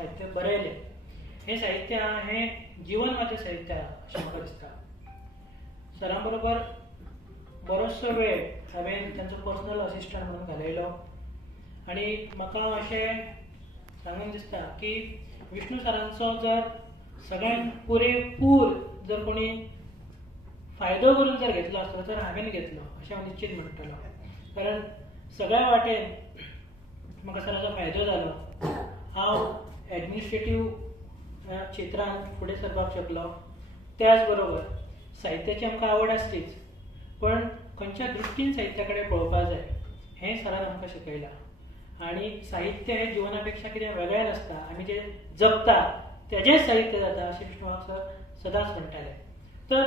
साहित्य बरयलें. हें साहित्य हें जीवनवाचें साहित्य अशें म्हाका दिसता. सरां बरोबर बरोचसो वेळ हांवें तांचो पर्सनल असिस्टंट म्हणून घालयलो आनी म्हाका अशें सांगून दिसता की विष्णू सरांचो जर सगळ्यांत पुरेपूर जर कोणी फायदो करून जर घेतलो आसलो तर हांवें घेतलो अशें हांव निश्चित म्हणटलो. कारण सगळ्या वाटेन म्हाका सराचो फायदो जालो. हांव एडमिनिस्ट्रेटीव क्षेत्रांत फुडें सरपाक शकलो. त्याच बरोबर साहित्याची आमकां आवड आसलीच, पण खंयच्या दृश्टीन साहित्या कडेन पळोवपाक जाय हें सरान आमकां शिकयलां. आनी साहित्य हें जिवना पेक्षा कितें वेगळें नासता. आमी जें जगता तेजेंच साहित्य जाता अशें विष्णू सर सदांच म्हणटाले. तर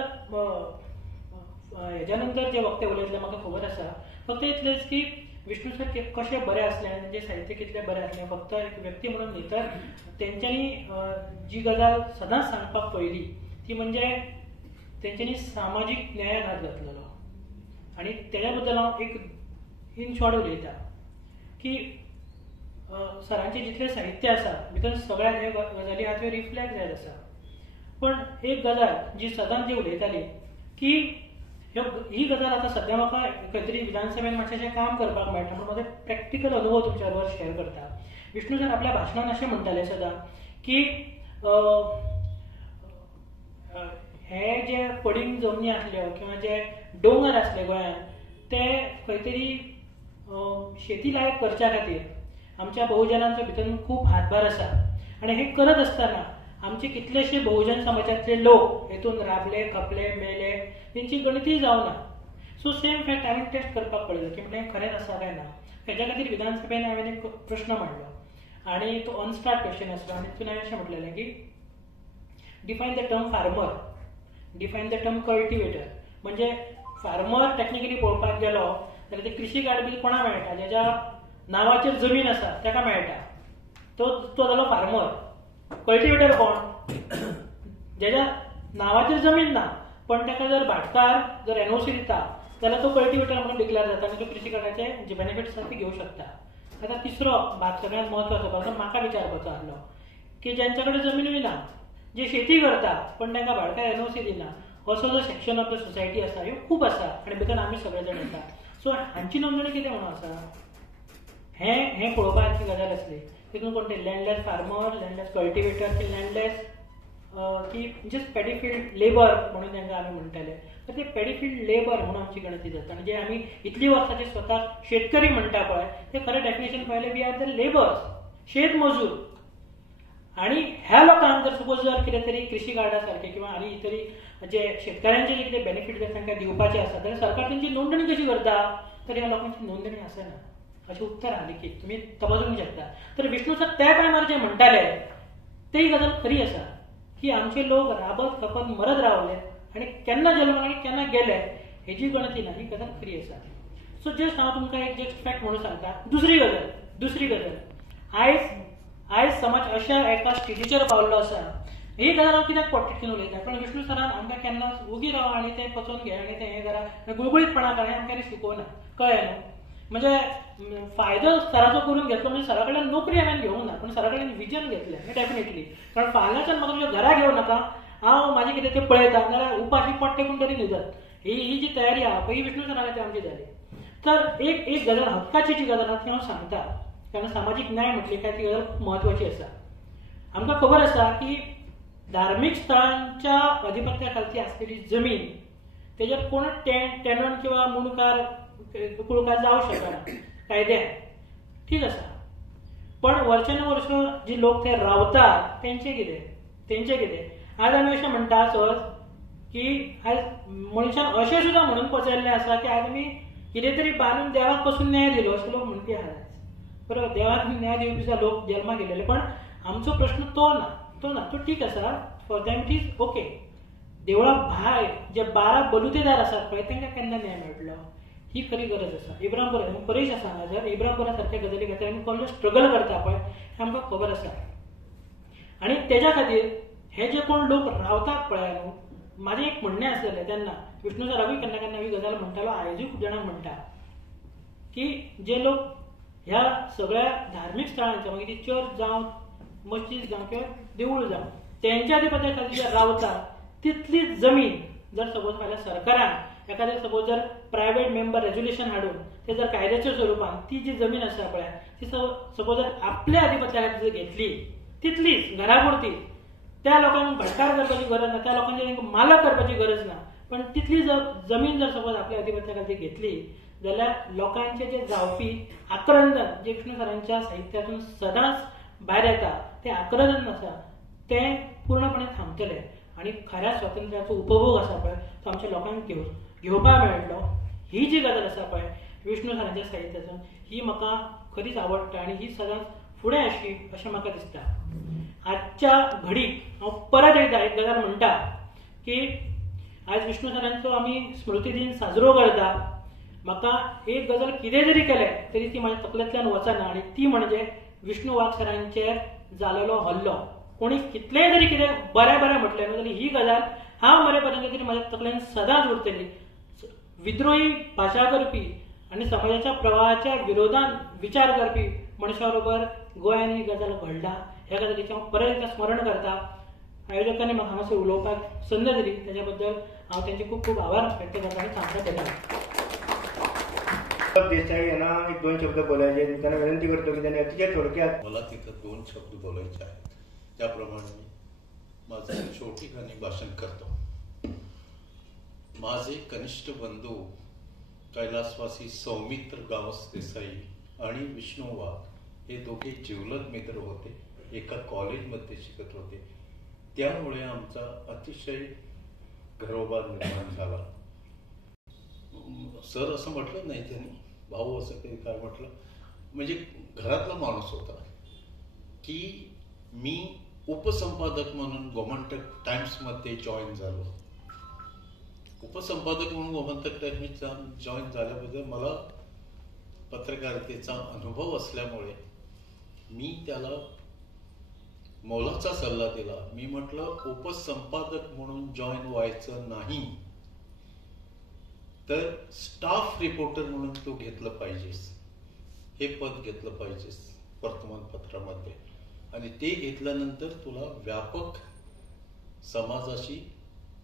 हेज्या नंतर जे वक्ते उलयतले म्हाका खबर आसा, फक्त इतलेंच की विष्णू सर कशे बरे आसले आनी तेंचें साहित्य कितलें बरें आसलें फक्त एक व्यक्ती म्हणून न्ही, तर तेंच्यांनी जी गजाल सदांच सांगपाक पळयली ती म्हणजे तेंच्यांनी सामाजीक न्यायाक हात घातलेलो. आनी तेज्या बद्दल हांव एक इन शॉर्ट उलयतां की सरांचें जितलें साहित्य आसा भितर सगळ्यात हे गजाली आहा त्यो रिफ्लेक्ट जायत आसा. पण एक गजाल जी सदांच जी उलयताली की ही गजाल आतां सद्या म्हाका खंय तरी विधानसभेन मातशें काम करपाक मेळटा म्हणून म्हजो प्रॅक्टिकल अनुभव तुमच्या बरोबर शेअर करता. विष्णू सर आपल्या भाशणान अशें म्हणटाले सदां की हे जे पडींग जमनी आसल्यो किंवा जे दोंगर आसले गोंयांत ते खंय तरी शेती लायक करच्या खातीर आमच्या बहुजनांचो भितरून खूब हातभार आसा. आनी हे करत आसतना आमचे कितलेशे बहुजन समाजातले लोक हेतून राबले, खपले, मेले, तेंची गणती जावना. सो सेम फॅक्ट हांवें टेस्ट करपाक पळयलो की म्हणजे खरेंच आसा काय ना. हेज्या खातीर विधानसभेन हांवें एक प्रश्न मांडलो आनी तो अनस्टार्ट क्वेश्चन आसलो. आनी तितून हांवें अशें म्हटलेलें की define the term farmer, define the term cultivator. म्हणजे फार्मर टॅक्निकली पळोवपाक गेलो जाल्यार ते कृशी कार्ड बी कोणा मेळटा, जेज्या नांवाचेर जमीन आसा ताका मेळटा, तो जालो फार्मर. कल्टिवेटर कोण, जेज्या नांवाचेर जमीन ना पण ताका जर भाटकार जर एनओसी दिता जाल्यार तो कल्टिवेटर म्हणून डिक्लेअर जाता आनी तो कृशी कार्डाचे जे बेनिफिट्स आसा ते घेवंक शकता. आतां तिसरो भाग सगळ्यांत म्हत्वाचो भाग म्हाका विचारपाचो आसलो की जेंच्या कडेन जमीनूय ना, जे शेती करता पण तांकां भाटकार एनओसी दिना, असो जो सेक्शन ऑफ द सोसायटी आसा ह्यो खूब आसा आनी भितर आमी सगळे जाण येता. सो हांची नोंदणी कितें म्हणून आसा हें पळोवपाची गजाल आसली. तितून कोण ते लँडलेस फार्मर, लँडलेस कल्टिवेटर, ते लँडलेस की जस्ट पॅडीफिल्ड लेबर म्हणून तांकां आमी म्हणटाले. तर ते पॅडीफिल्ड लेबर म्हणून आमची गणती जाता. आनी जे आमी इतलीं वर्सां जे स्वताक शेतकरी म्हणटा पळय ते खरें डेफिनेशन पळयलें वी आर द लेबर्स, शेत मजूर. आनी ह्या लोकांक जर सपोज जर कितें तरी कृशी कार्डा सारकें किंवा आनी तरी जे शेतकाऱ्यांचे जे कितें बेनिफीट जर तांकां दिवपाचे आसा जाल्यार सरकार तेंची नोंदणी कशी करता, तर ह्या लोकांची नोंदणी आसना अशें उत्तर आहा लिखीत, तुमी तपासूंक शकता. तर विष्णू सर त्या टायमार जे म्हणटाले तेही गजाल खरी आसा की आमचे लोक राबत खपत मरत रावले आनी केन्ना जल्माक आनी केन्ना गेले हेजी गणती ना, ही गजाल खरी आसा. सो जस्ट हांव तुमकां एक जस्ट फॅक्ट म्हणून सांगता. दुसरी गजाल आयज समाज अशा एका स्टेजीचेर पावल्लो आसा. ही गजाल हांव कित्याक पोटतिडकीन उलयता, पण विष्णू सरान आमकां केन्ना उगी राव आनी तें पचोवन घे आनी तें हें करा गुळगुळीतपणा करा हें आमकां शिकोवना, कळ्ळें न्हू. म्हणजे फायदो सराचो करून घेतलो म्हणजे सरा कडल्यान नोकरी हांवें घेवंक ना, पण सरा कडल्यान विजन घेतलें डेफिनेटली. कारण फाल्यांच्यान म्हाका तुमच्या घरा घेवं नाका, हांव म्हाजें कितें तें पळयता जाल्यार उपाशी पोट टेकून तरी न्हिदत. ही जी तयारी आहा पळय ही विष्णू सरा खातीर आमची जाली. तर एक गजाल हक्काची जी गजाल आहा ती हांव सांगता, कारण सामाजीक न्याय म्हटली काय ती गजाल खूब म्हत्वाची आसा. आमकां खबर आसा की धार्मीक स्थळांच्या अधिपत्या खालची आसलेली जमीन तेजेर कोण टेनंट किंवा मुणकार कुळकार जावं शकना कायद्यान, ठीक आसा. पण वर्षान वर्ष जी लोक ते रावतात तेंचें कितें आज आमी अशें म्हणटा सहज की आयज मनशान अशें सुद्दां म्हणून पचयल्लें आसा की आज आमी कितें तरी बांदून देवाक पासून न्याय दिलो अशें लोक म्हणपी आहात. बरोबर, देवाक न्याय दिवपी सुद्दां लोक जल्माक येयलेले, पण आमचो प्रश्न तो ना, तो ठीक आसा. For them it is okay. Deola भायर जे 12 बलुतेदार आसात पळय तांकां केन्ना न्याय मेळटलो, ही खरी गरज आसा. इब्राहिम परेश आसा जर इब्राहिम सारख्या गजाली खातीर आमी कसलो स्ट्रगल करता पळय हें आमकां खबर आसा. आनी तेज्या खातीर हे जे कोण लोक रावतात पळय न्हू, म्हाजें एक म्हणणें आसलेलें तेन्ना विष्णू सराकूय केन्ना केन्ना ही गजाल म्हणटालो, आयजूय खूब जाणांक म्हणटा की जे लोक ह्या सगळ्या धार्मीक स्थळांच्या मागीर ती चर्च जावं मस्जिद जावं किंवा देवूळ जावं तेंच्या अधिपत्या खाली जे रावता तितलीच जमीन जर सपोज फाल्यां सरकारान एखादे सपोज जर प्रायवेट मेंबर रेजोल्युशन हाडून ते जर कायद्याच्या स्वरुपान ती जी जमीन आसा पळय ती सपोज जर आपल्या अधिपत्या खातीर घेतली तितलीच घरापुरती त्या लोकांक भटकार करपाची गरज ना त्या लोकांचे तांकां मालक करपाची गरज ना पण तितली जमीन जर सपोज आपल्या अधिपत्या खातीर घेतली जाल्यार लोकांचे जे जावपी आक्रंदन जे विष्णू सरांच्या साहित्यातून सदांच भायर येता ते आक्रंदन आसा तें पूर्णपणे थांबतले आणि खऱ्या स्वातंत्र्याचो उपभोग आसा पळय तो आमच्या लोकांक घेवपाक मेळटलो ही जी गजाल आसा पळय विष्णू सरांच्या साहित्यातून ही म्हाका खरीच आवडटा आणि ही सदांच फुडें आसची अशें म्हाका दिसता. आजच्या घडीक हांव परत एकदा एक गजाल म्हणटा की आज विष्णू सरांचो आमी स्मृती दिन साजरो करता. म्हाका एक गजाल कितें जरी केलें तरी ती म्हाज्या तकलेंतल्यान वचना आनी ती म्हणजे विष्णू वाघ सरांचेर जालेलो हल्लो. कोणी कितलेंय जरी कितें बरें बरें म्हटलें न्हू जाल्यार ही गजाल हांव मरे पर्यंत तरी म्हाज्या तकलेंत सदांच उरतली. विद्रोही भाशा करपी आनी समाजाच्या प्रवाहाच्या विरोधान विचार करपी मनशा बरोबर गोंयांत ही गजाल घडला. ह्या गजालीचें हांव परत एकदा स्मरण करता. आयोजकांनी म्हाका हांगासर उलोवपाक संद दिली त्याच्या बद्दल हांव तेंचे खूब खूब आभार व्यक्त करता आनी सांगता येता. देसाई यांना एक दोन शब्द बोलायचे त्यांना विनंती करतो की त्यांनी अतिशय थोडक्यात मला तिथं दोन शब्द बोलायचे आहेत. त्याप्रमाणे माझं छोटीखानी भाषण करतो. माझे कनिष्ठ बंधू कैलासवासी सौमित्र गावस देसाई आणि विष्णू वाघ हे दोघे जिवलग मित्र होते. एका कॉलेजमध्ये शिकत होते. त्यामुळे आमचा अतिशय घरोबा निर्माण झाला. सर असं म्हटलं नाही त्यांनी, भाऊ असं काही काय म्हटलं, म्हणजे घरातला माणूस होता की मी उपसंपादक म्हणून गोमंतक टाइम्समध्ये जॉईन झालो. उपसंपादक म्हणून गोमंतक टाइम्स जॉईन झाल्याबद्दल मला पत्रकारितेचा अनुभव असल्यामुळे मी त्याला मोलाचा सल्ला दिला. मी म्हटलं उपसंपादक म्हणून जॉईन व्हायचं नाही तर स्टाफ रिपोर्टर म्हणून तू घेतलं पाहिजेस, हे पद घेतलं पाहिजेस वर्तमानपत्रामध्ये. आणि ते घेतल्यानंतर तुला व्यापक समाजाशी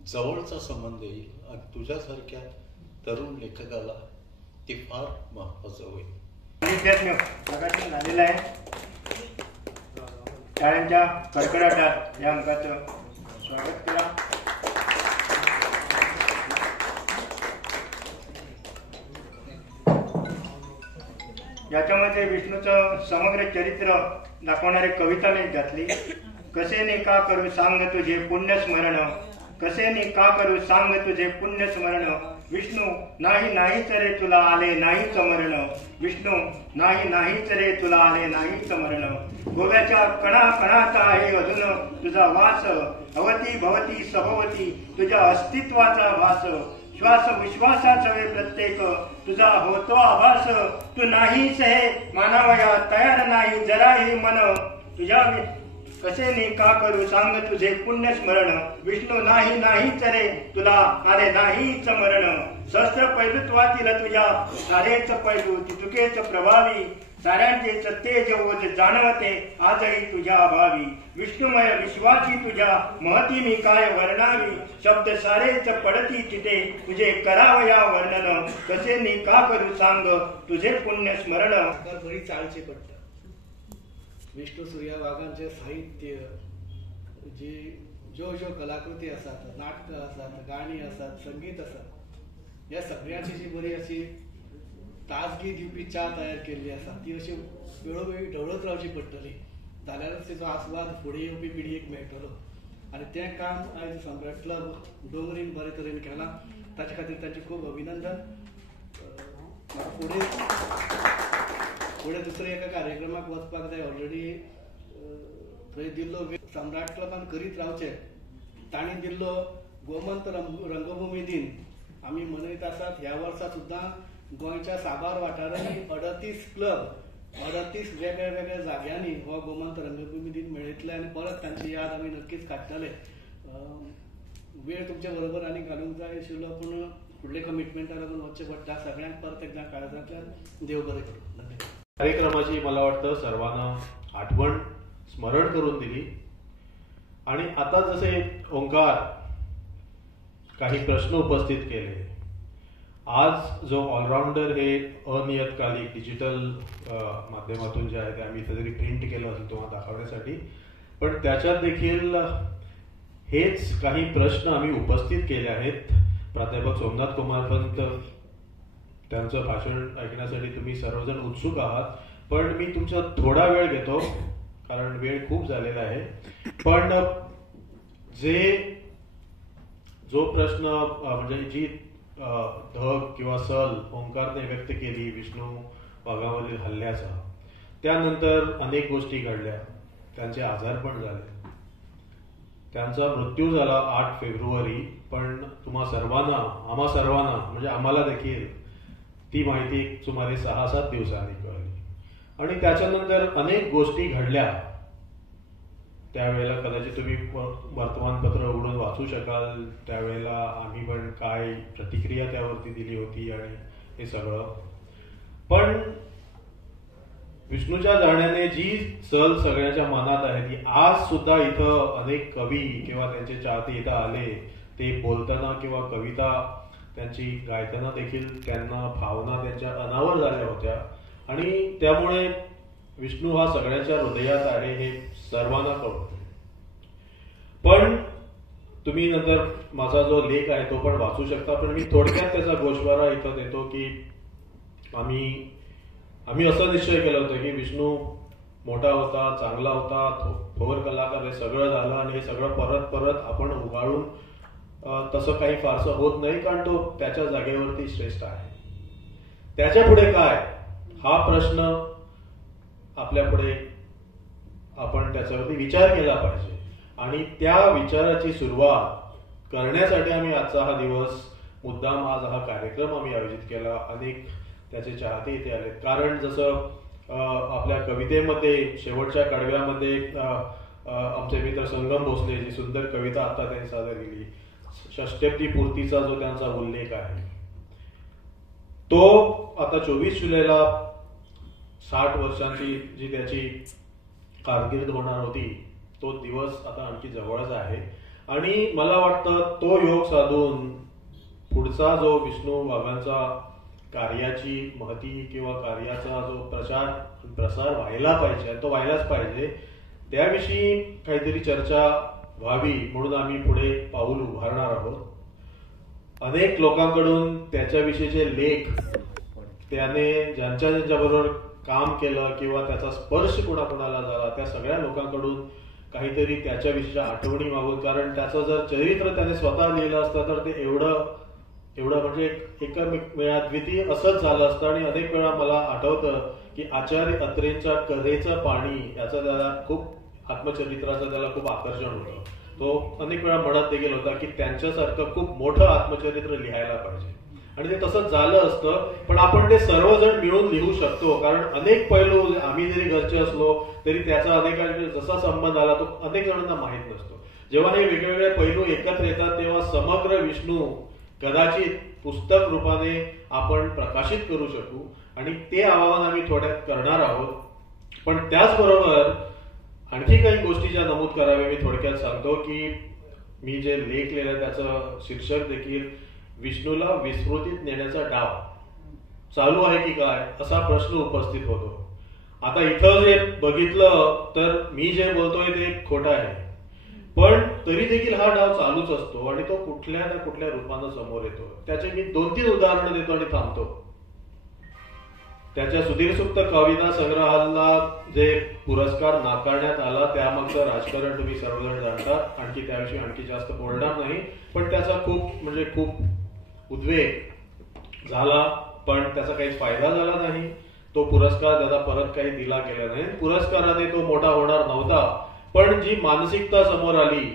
जवळचा संबंध येईल आणि तुझ्यासारख्या तरुण लेखकाला ते फार महत्वाचं होईल. प्रकाशन झालेलं आहे. शाळांच्या कडकडाटात या अंकाचं स्वागत करा. याच्यामध्ये विष्णूचं समग्र चरित्र दाखवणारी कविता मी घातली. कसे ने का करू सांग तुझे पुण्य स्मरण, कसे ने का करू सांग तुझे पुण्य स्मरण, विष्णू नाही नाहीच रे तुला आले नाहीच मरण, विष्णू नाही नाहीच रे तुला आले नाहीच मरण, गोव्याच्या कणा कणात आहे अजून तुझा वास, अवती भवती सभवती तुझ्या अस्तित्वाचा भास, श्वास विश्वासाचा वे प्रत्येक तुझा होतो आभास, तू नाहीच हे मानावया तयार नाही जराही मन, तुझ्या कसे ने का करू सांग तुझे पुण्य स्मरण, विष्णू नाही नाहीच रे तुला आले नाहीच मरण, सहस्त्र पैलुत्वातील तुझ्या सारेच पैलू तितुकेच प्रभावी, साऱ्यांचे तेज ओज जाणवते आजही तुझ्या अभावी, विष्णुमय विश्वाची तुझ्या महती मी काय वर्णावी, शब्द सारेच पडती तिथे तुझे करावया वर्णन, कसे ने का करू सांग तुझे पुण्य स्मरण. बरी चालची पडटा. विष्णू सूर्या वाघांचे साहित्य जी ज्यो ज्यो कलाकृती असतात, नाटक असतात, गाणी असतात, संगीत असतात, या सगळ्याची जी बरी अशी ताजगी दिवपी च्या तयार केल्ली आसा ती अशी वेळोवेळी ढवळत रावची पडटली, जाल्यारच तिचो आस्वाद फुडें येवपी पिडयेक मेळटलो. आणि तें काम आयज सम्राट क्लब डोंगरीन बरे तरेन केलां. ताचे खातीर तांचे खूब अभिनंदन. फुडें दुसऱ्या एका कार्यक्रमाक वचपाक जाय. ऑलरेडी थंय दिल्लो सम्राट क्लबान करीत रावचे. तांणी दिल्लो गोमंत रंगभूमी दिन आमी मनयत आसात. ह्या वर्सा सुद्दां गोंयच्या साबार वाठारांनी 38 क्लब 38 वेगळ्या वेगळ्या जाग्यांनी हो गोमंत रंगभूमी दिन मेळयतले आनी परत तांची याद आमी नक्कीच काडटले. वेळ तुमच्या बरोबर आनी घालूंक जाय आशिल्लो पूण फुडले कमिटमेंटा लागून वचचें पडटा. सगळ्यांक परत एकदां काळजांतल्यान देव बरें करूं. धन्यवाद. कार्यक्रमाची मला वाटतं सर्वांना आठवण स्मरण करून दिली. आणि आता जसे ओंकार काही प्रश्न उपस्थित केले, आज जो ऑलराऊंडर हे अनियतकालिक डिजिटल माध्यमातून जे आहे ते आम्ही इथे जरी प्रिंट केलं असेल तेव्हा दाखवण्यासाठी, पण त्याच्यात देखील हेच काही प्रश्न आम्ही उपस्थित केले आहेत. प्राध्यापक सोमनाथ कुमार पंत त्यांचं भाषण ऐकण्यासाठी तुम्ही सर्वजण उत्सुक आहात, पण मी तुमचा थोडा वेळ घेतो कारण वेळ खूप झालेला आहे. पण जो प्रश्न म्हणजे जी धग किंवा सल ओंकारने व्यक्त केली विष्णू वाघावरील हल्ल्याचा, त्यानंतर अनेक गोष्टी घडल्या, त्यांचे आजारपण झाले, त्यांचा मृत्यू झाला 8 फेब्रुवारी. पण आम्हा सर्वांना म्हणजे आम्हाला देखील ती माहिती सुमारे 6-7 दिवसांनी कळली. आणि त्याच्यानंतर अनेक गोष्टी घडल्या. त्यावेळेला कदाचित तुम्ही वर्तमानपत्र उघडून वाचू शकाल, त्यावेळेला आम्ही पण काय प्रतिक्रिया त्यावरती दिली होती आणि हे सगळं. पण विष्णूच्या जाण्याने जी सल सगळ्याच्या मनात आहे ती आज सुद्धा इथं अनेक कवी किंवा त्यांचे चाहते इथं आले, ते बोलताना किंवा कविता त्यांची गायताना देखील त्यांना भावना त्यांच्या अनावर झाल्या होत्या. आणि त्यामुळे विष्णू हा सगळ्यांच्या हृदयात आहे हे सर्वांना कळतं. पण तुम्ही नंतर माझा जो लेख आहे तो पण वाचू शकता, पण मी थोडक्यात त्याचा गोषवारा इथं देतो की आम्ही असं निश्चय केलं होतं की विष्णू मोठा होता, चांगला होता, थोर कलाकार, हे सगळं झालं आणि हे सगळं परत आपण उगाळून तसं काही फारसं होत नाही, कारण तो त्याच्या जागेवरती श्रेष्ठ आहे. त्याच्या पुढे काय हा प्रश्न आपल्यापुढे आपण त्याच्यावरती विचार केला पाहिजे. आणि त्या विचाराची सुरुवात करण्यासाठी आम्ही आजचा हा दिवस मुद्दाम आज हा कार्यक्रम आम्ही आयोजित केला. अनेक त्याचे चाहते इथे आले, कारण जसं आपल्या कवितेमध्ये शेवटच्या कडव्यामध्ये आमचे मित्र संगम भोसले जी सुंदर कविता आता त्यांनी सादर केली, षष्ट्यब्दी पूर्तीचा जो त्यांचा उल्लेख आहे, तो आता 24 जुलैला 60 वर्षांची जी त्याची कारकीर्द होणार होती तो दिवस आता आणखी जवळच आहे. आणि मला वाटतं तो योग साधून पुढचा जो विष्णू वाघांचा कार्याची महती किंवा कार्याचा जो प्रसार व्हायला पाहिजे, तो व्हायलाच पाहिजे, त्याविषयी काहीतरी चर्चा व्हावी म्हणून आम्ही पुढे पाऊल उभारणार आहोत. अनेक लोकांकडून त्याच्याविषयीचे लेख, त्याने ज्यांच्याबरोबर काम केलं किंवा त्याचा स्पर्श कोणाकोणाला झाला त्या सगळ्या लोकांकडून काहीतरी त्याच्याविषयीच्या आठवणी मागून, कारण त्याचं जर चरित्र त्याने स्वतः लिहिलं असतं तर ते एवढं म्हणजे एका वेळा द्वितीय असंच झालं असतं. आणि अनेक वेळा मला आठवतं की आचार्य अत्रेंच्या कथेचं पाणी याचा त्याला खूप आत्मचरित्राचं त्याला खूप आकर्षण होतं. तो अनेक वेळा म्हणत देखील होता की त्यांच्यासारखं खूप मोठं आत्मचरित्र लिहायला पाहिजे. आणि ते तसंच झालं असतं, पण आपण ते सर्वजण मिळून लिहू शकतो, कारण अनेक पैलू आम्ही जरी घरचे असलो तरी त्याचा अनेकांशी जसा संबंध आला तो अनेक जणांना माहीत नसतो. जेव्हा हे वेगवेगळे पैलू एकत्र येतात तेव्हा समग्र विष्णू कदाचित पुस्तक रूपाने आपण प्रकाशित करू शकू. आणि ते आवाहन आम्ही थोड्यात करणार आहोत. पण त्याचबरोबर आणखी काही गोष्टी ज्या नमूद कराव्या मी थोडक्यात सांगतो की मी जे लेख लिहिलं त्याचं शीर्षक देखील विष्णूला विस्मृतीत नेण्याचा डाव चालू आहे की काय असा प्रश्न उपस्थित होतो. आता इथं जे बघितलं तर मी जे बोलतोय ते खोटं आहे, पण तरी देखील हा डाव चालूच असतो आणि तो कुठल्या ना कुठल्या रूपानं समोर येतो. त्याचे मी 2-3 उदाहरणं देतो आणि थांबतो. त्याच्या सुधीरसुक्त कविता संग्रहाला जे पुरस्कार नाकारण्यात आला त्यामागचं राजकारण तुम्ही सर्वजण जाणतात, आणखी त्याविषयी आणखी जास्त बोलणार नाही. पण त्याचा खूप उद्वेग झाला, पण त्याचा काही फायदा झाला नाही. तो पुरस्कार त्याला परत काही दिला गेला नाही. पुरस्काराने तो मोठा होणार नव्हता, पण जी मानसिकता समोर आली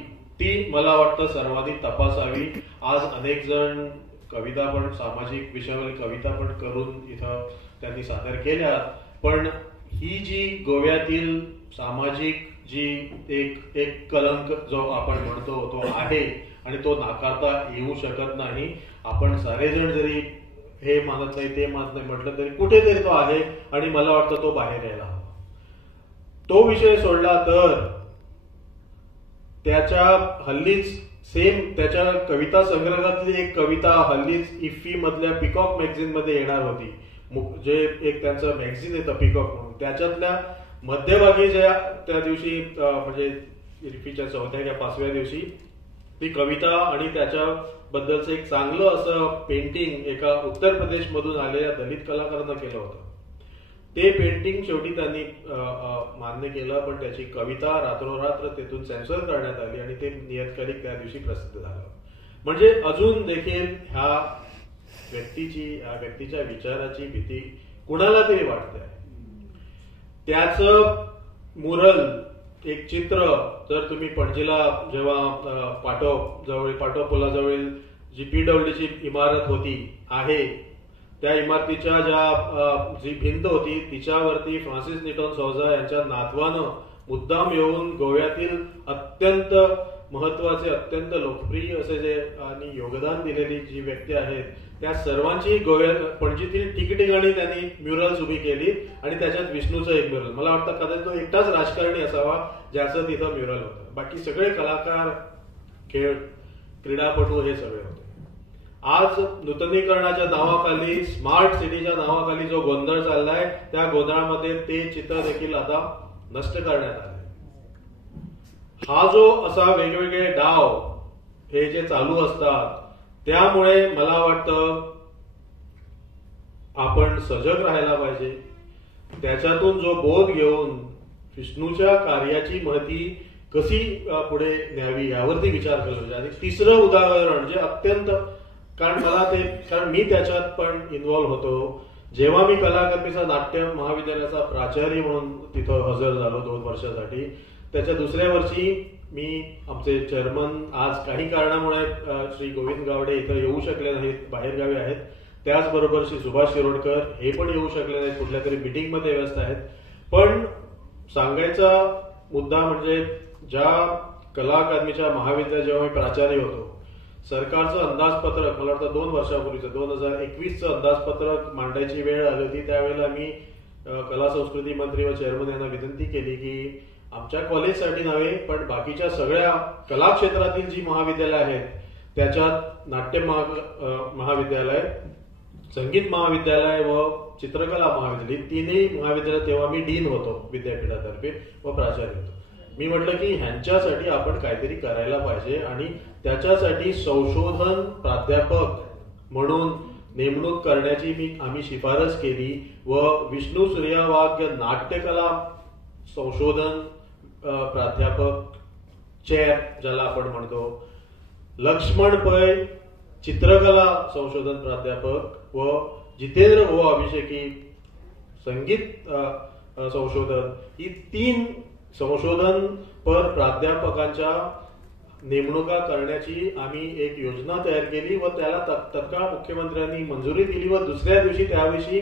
ती मला वाटतं सर्वांनी तपासावी. आज अनेक जण कविता पण सामाजिक विषयावरील कविता पण करून इथं त्यांनी सादर केल्या, पण ही जी गोव्यातील सामाजिक जी एक कलंक जो आपण म्हणतो तो आहे आणि तो नाकारता येऊ शकत नाही. आपण सारेजण जरी हे मानत नाही ते मानत नाही म्हटलं तरी कुठेतरी तो आहे आणि मला वाटतं तो बाहेर यायला हवा. तो विषय सोडला तर त्याच्या हल्लीच सेम त्याच्या कविता संग्रहातली एक कविता हल्लीच इफ्फी मधल्या पिकॉक मॅगझिन मध्ये येणार होती, जे एक त्यांचं मॅगझिन येतं पिकॉक म्हणून. त्याच्यातल्या मध्यभागी ज्या त्या दिवशी म्हणजे इफ्फीच्या 4थ्या किंवा 5व्या दिवशी ती कविता आणि त्याच्याबद्दलचं एक चांगलं असं पेंटिंग एका उत्तर प्रदेश मधून आलेल्या दलित कलाकारांना केलं होतं. ते पेंटिंग शेवटी त्यांनी मान्य केलं, पण त्याची कविता रात्रोरात्र तेथून सेन्सर करण्यात आली आणि ते नियतकालिक त्या दिवशी प्रसिद्ध झालं. म्हणजे अजून देखील ह्या व्यक्तीच्या विचाराची भीती कुणाला तरी वाटते. त्याचं मुरल एक चित्र जर तुम्ही पणजीला जेव्हा पाटो पुलाजवळील जी PWDची इमारत होती आहे त्या इमारतीच्या जी भिंत होती तिच्यावरती फ्रान्सिस नीटन सौजा यांच्या नातवानं मुद्दाम येऊन गोव्यातील अत्यंत महत्वाचे अत्यंत लोकप्रिय असे जे आणि योगदान दिलेली जी व्यक्ती आहेत त्या सर्वांची पणजीतील ठिकठिकाणी त्यांनी म्युरल्स उभी केली आणि त्याच्यात विष्णूचं एक म्युरल. मला वाटतं कदाचित तो एकटाच राजकारणी असावा ज्याचं तिथं म्युरल होतं. बाकी सगळे कलाकार, क्रीडापटू हे सगळे होते. आज नूतनीकरणाच्या नावाखाली स्मार्ट सिटीच्या नावाखाली जो गोंधळ चाललाय त्या गोंधळामध्ये ते चित्र देखील आता नष्ट करण्यात आले. हा जो असा वेगवेगळे डाव हे जे चालू असतात त्यामुळे मला वाटतं आपण सजग राहायला पाहिजे. त्याच्यातून जो बोध घेऊन विष्णूच्या कार्याची महती कशी पुढे न्यावी यावरती विचार केला पाहिजे. आणि तिसरं उदाहरण जे अत्यंत कारण मी त्याच्यात पण इन्व्हॉल्व्ह होतो. जेव्हा मी कला अकादमीचा नाट्य महाविद्यालयाचा प्राचार्य म्हणून तिथं हजर झालो 2 वर्षासाठी, त्याच्या दुसऱ्या वर्षी मी आमचे चेअरमन आज काही कारणामुळे श्री गोविंद गावडे इथं येऊ शकले नाहीत, बाहेरगावी आहेत. त्याचबरोबर श्री सुभाष शिरोडकर हे पण येऊ शकले नाहीत, कुठल्या तरी मीटिंगमध्ये व्यस्त आहेत. पण सांगायचा मुद्दा म्हणजे ज्या कला अकादमीच्या महाविद्यालयात जेव्हा मी प्राचार्य होतो सरकारचं अंदाजपत्रक मला वाटतं 2 वर्षापूर्वीचं 2021चं अंदाजपत्रक मांडायची वेळ आली होती. त्यावेळेला मी कला संस्कृती मंत्री व चेअरमन यांना विनंती केली की आमच्या कॉलेजसाठी नव्हे पण बाकीच्या सगळ्या कला क्षेत्रातील जी महाविद्यालय आहेत त्याच्यात नाट्य महाविद्यालय, संगीत महाविद्यालय व चित्रकला महाविद्यालय तीनही महाविद्यालय तेव्हा मी डीन होतो विद्यापीठातर्फे व प्राचार्य होतो. मी म्हटलं की ह्यांच्यासाठी आपण काहीतरी करायला पाहिजे आणि त्याच्यासाठी संशोधन प्राध्यापक म्हणून नेमणूक करण्याची आम्ही शिफारस केली व विष्णू सूर्यवाघ नाट्यकला संशोधन प्राध्यापक चेअर ज्याला आपण म्हणतो, लक्ष्मण पै चित्रकला संशोधन प्राध्यापक व जितेंद्र भो अभिषेकी संगीत संशोधन ही 3 संशोधनपर प्राध्यापकांच्या नेमणुका करण्याची आम्ही एक योजना तयार केली व त्याला तत्काळ मुख्यमंत्र्यांनी मंजुरी दिली व दुसऱ्या दिवशी त्याविषयी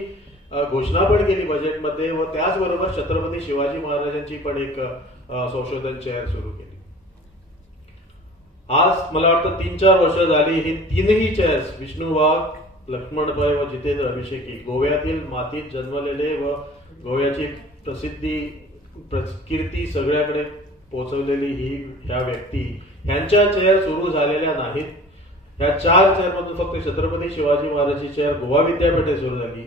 घोषणा पण केली बजेटमध्ये व त्याचबरोबर छत्रपती शिवाजी महाराजांची पण एक संशोधन चेअर सुरू केली. आज मला वाटतं 3-4 वर्ष झाली ही 3ही चेअर्स विष्णू वाघ, लक्ष्मण पै व जितेंद्र अभिषेकी गोव्यातील मातीत जन्मलेले व गोव्याची कीर्ती सगळ्याकडे पोहोचवलेली ह्या व्यक्ती ह्यांच्या चेअर सुरू झालेल्या नाहीत. ह्या 4 चेअरमधून फक्त छत्रपती शिवाजी महाराजांची चेअर गोवा विद्यापीठे सुरू झाली.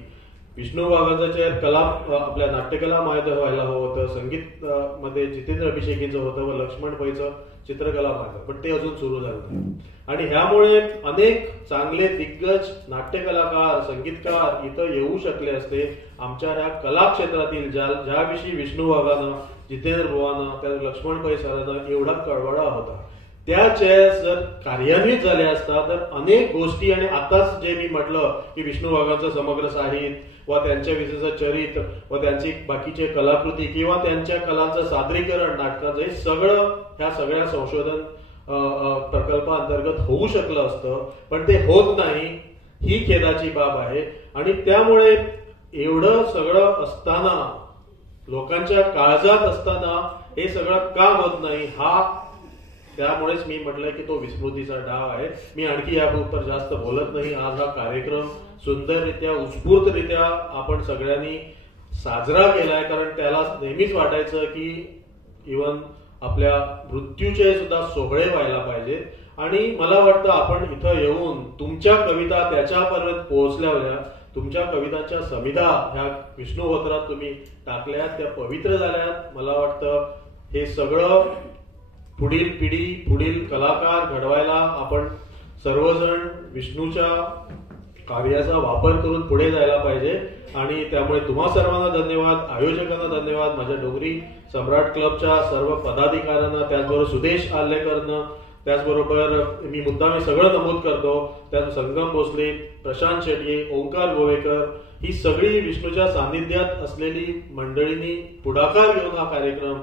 विष्णू वाघांचं चेअर कला आपल्या नाट्यकला महाविद्यालय व्हायला हवं होतं, संगीत मध्ये जितेंद्र अभिषेकींचं होतं व लक्ष्मण पैचं चित्रकला महाविद्यालय, पण ते अजून सुरू झालं नाही. आणि ह्यामुळे अनेक चांगले दिग्गज नाट्यकलाकार संगीतकार इथं येऊ शकले असते. आमच्या ह्या कला क्षेत्रातील ज्याविषयी विष्णू वाघानं, जितेंद्र भुवानं, त्या लक्ष्मण पै सरांना एवढा कळवळा होता त्या चेअर्स जर कार्यान्वित झाल्या असता तर अनेक गोष्टी आणि आताच जे मी म्हटलं की विष्णू वाघांचं समग्र साहित्य व त्यांच्या विशेष चरित्र व त्यांची बाकीचे कलाकृती किंवा त्यांच्या कलांचं सादरीकरण नाटकाचं हे सगळं ह्या सगळ्या संशोधन प्रकल्पाअंतर्गत होऊ शकलं असतं, पण ते होत नाही. ही खेदाची बाब आहे. आणि त्यामुळे एवढं सगळं असताना लोकांच्या काळजात असताना हे सगळं का होत नाही त्यामुळेच मी म्हटलंय की तो विस्मृतीचा डाव आहे. मी आणखी याबद्दल जास्त बोलत नाही. आज हा कार्यक्रम सुंदररित्या उत्स्फूर्तरित्या आपण सगळ्यांनी साजरा केलाय, कारण त्याला नेहमीच वाटायचं की इवन आपल्या मृत्यूचे सुद्धा सोहळे व्हायला पाहिजे. आणि मला वाटतं आपण इथं येऊन तुमच्या कविता त्याच्यापर्यंत पोहोचल्या होत्या. तुमच्या कवितांच्या समिधा ह्या विष्णू होत्रात तुम्ही टाकल्यात, त्या पवित्र झाल्यात. मला वाटतं हे सगळं पुढील पिढी, पुढील कलाकार घडवायला आपण सर्वजण विष्णूच्या कार्याचा वापर करून पुढे जायला पाहिजे. आणि त्यामुळे तुम्हा सर्वांना धन्यवाद, आयोजकांना धन्यवाद, माझ्या डोंगरी सम्राट क्लबच्या सर्व पदाधिकाऱ्यांना, त्याचबरोबर सुदेश आल्लेकरनं, त्याचबरोबर मी मुद्दाम सगळं नमूद करतो, त्यात संगम भोसले, प्रशांत शेट्ये, ओंकार गोवेकर, ही सगळी विष्णूच्या सान्निध्यात असलेली मंडळींनी पुढाकार घेऊन हा कार्यक्रम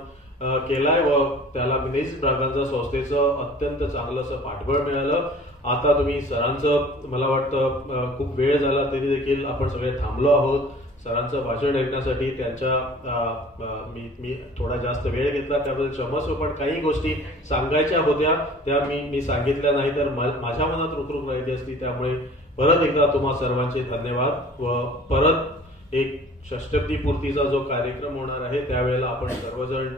केलाय व त्याला गिनीज ब्रागांचा संस्थेचं अत्यंत चांगलं असं पाठबळ मिळालं. आता तुम्ही सरांचं, मला वाटतं खूप वेळ झाला तरी देखील आपण सगळे थांबलो आहोत सरांचं भाषण ऐकण्यासाठी. त्यांच्या मी थोडा जास्त वेळ घेतला त्याबद्दल क्षमस्व, पण काही गोष्टी सांगायच्या होत्या त्या मी सांगितल्या नाही तर माझ्या मनात रुखरुख राहिली असती. त्यामुळे परत एकदा तुम्हा सर्वांचे धन्यवाद. व परत एक षष्टब्दीपूर्तीचा जो कार्यक्रम होणार आहे त्यावेळेला आपण सर्वजण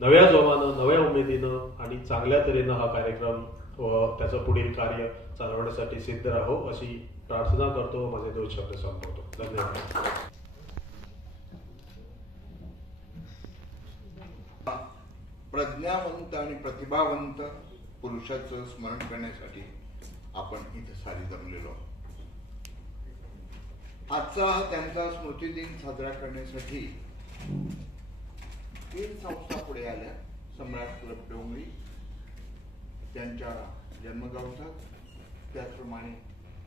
नव्या जोमानं, नव्या उमेदीनं आणि चांगल्या तऱ्हेनं हा कार्यक्रम व त्याचं पुढील कार्य चालवण्यासाठी सिद्ध राहो अशी प्रार्थना करतो. माझे 2 शब्द संपवतो. धन्यवाद. प्रज्ञावंत आणि प्रतिभावंत पुरुषाचं स्मरण करण्यासाठी आपण इथे सारी जमलेलो आहोत. आजचा त्यांचा स्मृतिदिन साजरा करण्यासाठी 3 संस्था पुढे आल्या. सम्राट क्लब डोंगरी त्यांच्या जन्मगावचा, त्याचप्रमाणे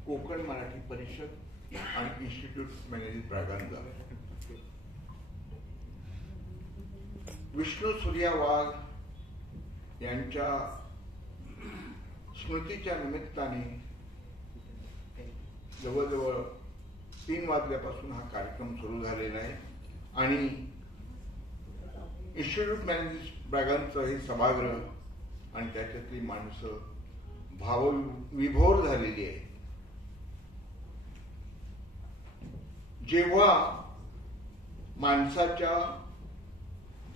कोकण मराठी परिषद आणि इन्स्टिट्यूट मॅनेजिंग ब्रागांचा. विष्णू सूर्या वाघ यांच्या स्मृतीच्या निमित्ताने जवळजवळ 3 वाजल्यापासून हा कार्यक्रम सुरू झालेला आहे आणि इन्स्टिट्यूट मॅनेजिंग ब्रागांचं हे सभागृह आणि त्याच्यातली माणसं भावविभोर झालेली आहे. जेव्हा माणसाच्या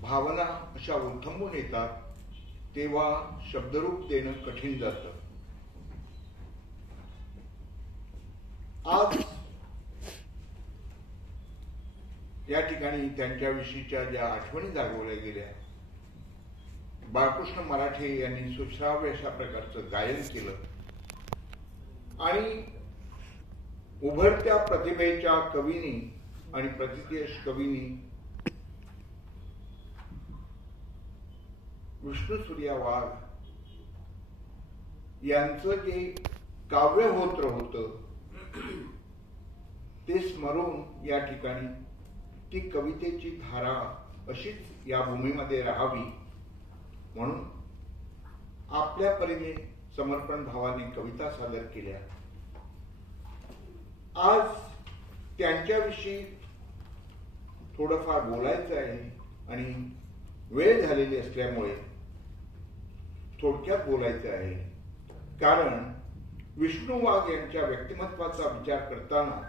भावना अशा उथंबून येतात तेव्हा शब्दरूप देणं कठीण जातं. आज या ठिकाणी त्यांच्याविषयीच्या ज्या आठवणी जागवल्या गेल्या, बाळकृष्ण मराठे यांनी सुश्राव्य अशा प्रकारचं गायन केलं आणि उभरत्या प्रतिभेच्या कवीनी आणि प्रतिदेश कवीनी विष्णू सूर्या वाघ यांचं जे काव्यहोत्र होतं ते स्मरून या ठिकाणी ती कवितेची धारा अशीच या भूमीमध्ये राहावी म्हणून आपल्या परीने समर्पण भावाने कविता सादर केल्या. आज त्यांच्याविषयी थोडंफार बोलायचं आहे आणि वेळ झालेली असल्यामुळे थोडक्यात बोलायचं आहे. कारण विष्णू वाघ यांच्या व्यक्तिमत्वाचा विचार करताना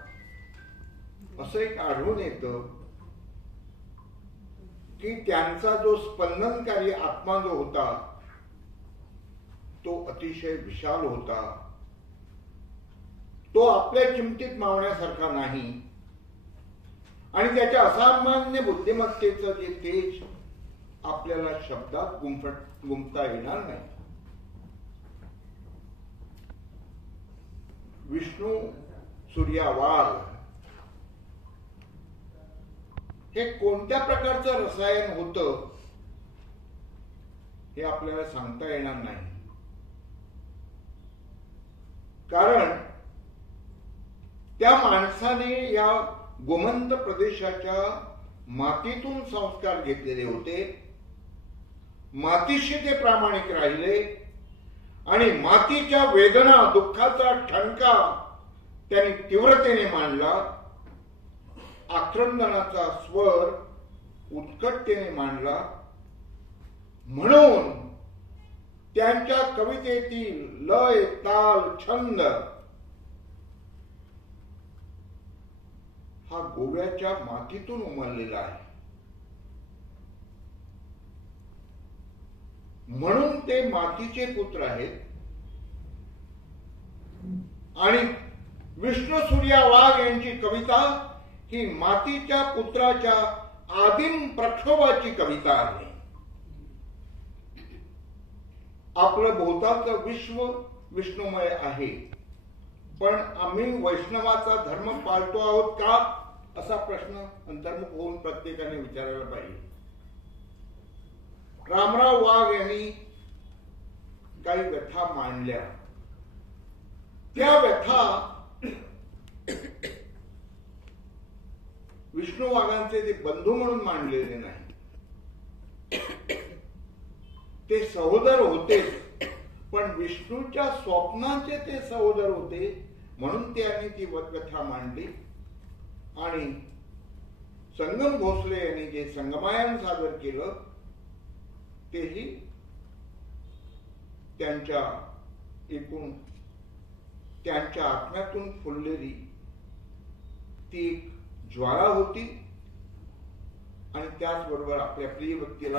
असं एक आढळून येतं की त्यांचा जो स्पंदनकारी आत्मा जो होता तो अतिशय विशाल होता. तो आपल्या चिमटीत मावण्यासारखा नाही आणि त्याच्या असामान्य बुद्धिमत्तेचं जे तेज आपल्याला शब्दात गुंफता येणार नाही. विष्णू सूर्या वाघ हे कोणत्या प्रकारचं रसायन होतं हे आपल्याला सांगता येणार नाही. कारण त्या माणसाने या गोमंत प्रदेशाच्या मातीतून संस्कार घेतलेले होते. मातीशी ते प्रामाणिक राहिले आणि मातीच्या वेदना दुःखाचा ठणका त्यांनी तीव्रतेने मांडला. आक्रंदनाचा स्वर उत्कटतेने मांडला. म्हणून त्यांच्या कवितेतील लय ताल छंद हा गोव्याच्या मातीतून उमललेला आहे. म्हणून ते मातीचे पुत्र आहेत. आणि विष्णू सूर्या वाघ यांची कविता ही मातीच्या पुत्राच्या आदिम प्रक्षोभाची कविता आहे. आपलं भोवताचं विश्व विष्णुमय आहे, पण आम्ही वैष्णवाचा धर्म पाळतो आहोत का, असा प्रश्न अंतर्मुख होऊन प्रत्येकाने विचारायला पाहिजे. रामराव वाघ यांनी काही व्यथा मांडल्या. त्या व्यथा विष्णू वाघांचे ते बंधू म्हणून मांडलेले नाही, ते सहोदर होते, पण विष्णूच्या स्वप्नांचे ते सहोदर होते, म्हणून त्यांनी ती व्यथा मांडली. आणि संगम भोसले यांनी जे संगमायन सादर केलं तेही त्यांच्या एकूण त्यांच्या आत्म्यातून फुललेली ती एक ज्वाला होती. आणि त्याचबरोबर आपल्या प्रिय व्यक्तीला